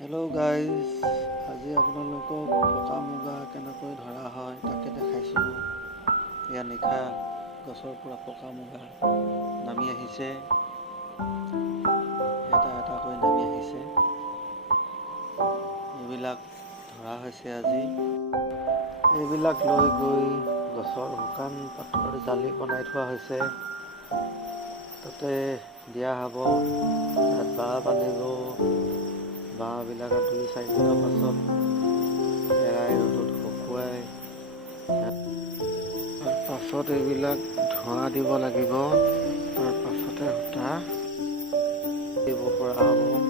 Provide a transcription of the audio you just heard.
Hello' guys, আজি আপোনালোকক পকা মুগা কেনেকৈ ধৰা হয় তাকে দেখাইছোঁ। এয়া নিশা গছৰ পৰা পকা মুগা নামি আহিছে, এটা এটাকৈ নামি আহিছে। এইবিলাক ধৰা হৈছে আজি। এইবিলাক লৈ গৈ গছৰ শুকান পাতৰ জালি বনাই থোৱা হৈছে, তাতে দিয়া হ'ব। তাত বাঁহ বান্ধিব। বাঁহবিলাক 2-4 দিনৰ পাছত এৰাই ৰ'দত শুকুৱাই তাৰ পাছত এইবিলাক ধোঁৱা দিব লাগিব। তাৰ পাছতে সূতা দিব পৰা হ'ব।